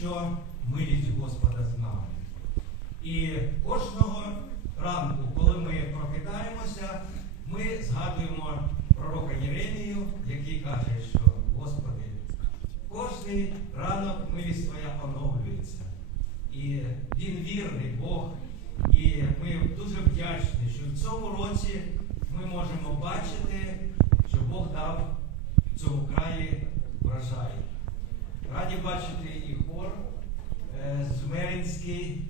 що милість Господа з нами. І кожного ранку, коли ми прокидаємося, ми згадуємо пророка Єремію, який каже, що Господи, кожний ранок милість Твоя оновлюється. І він вірний Бог. І ми дуже вдячні, що в цьому році ми можемо бачити, що Бог дав цьому краї врожай. Раді бачити і хор е, Змеринський.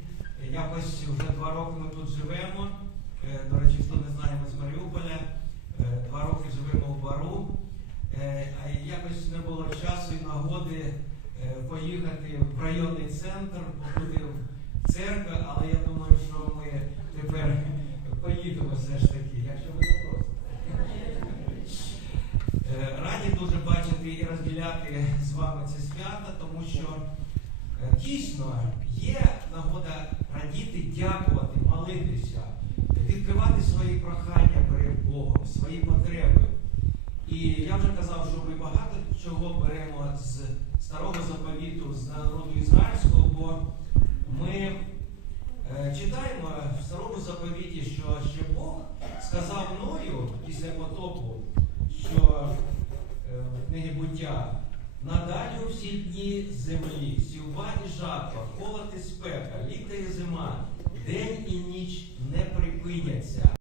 Якось вже два роки ми тут живемо. Е, До речі, хто не знає, ми з Маріуполя. Е, Два роки живемо в бару. Е, А якось не було часу і нагоди е, поїхати в районний центр, побути в церкві, але я думаю, що ми тепер поїдемо все ж таки, якщо ви запросите. Е, Раді дуже бачити і розділяти з вами це свято, тому що е, дійсно є нагода радіти, дякувати, молитися, відкривати свої прохання перед Богом, свої потреби. І я вже казав, що ми багато чого беремо з старого заповіту, з народу ізраїльського, бо ми е, читаємо в старому заповіті, що ще Бог сказав мною після потопу, надалі у всі дні землі, сівба і жатва, холод і спека, літа і зима, день і ніч не припиняться.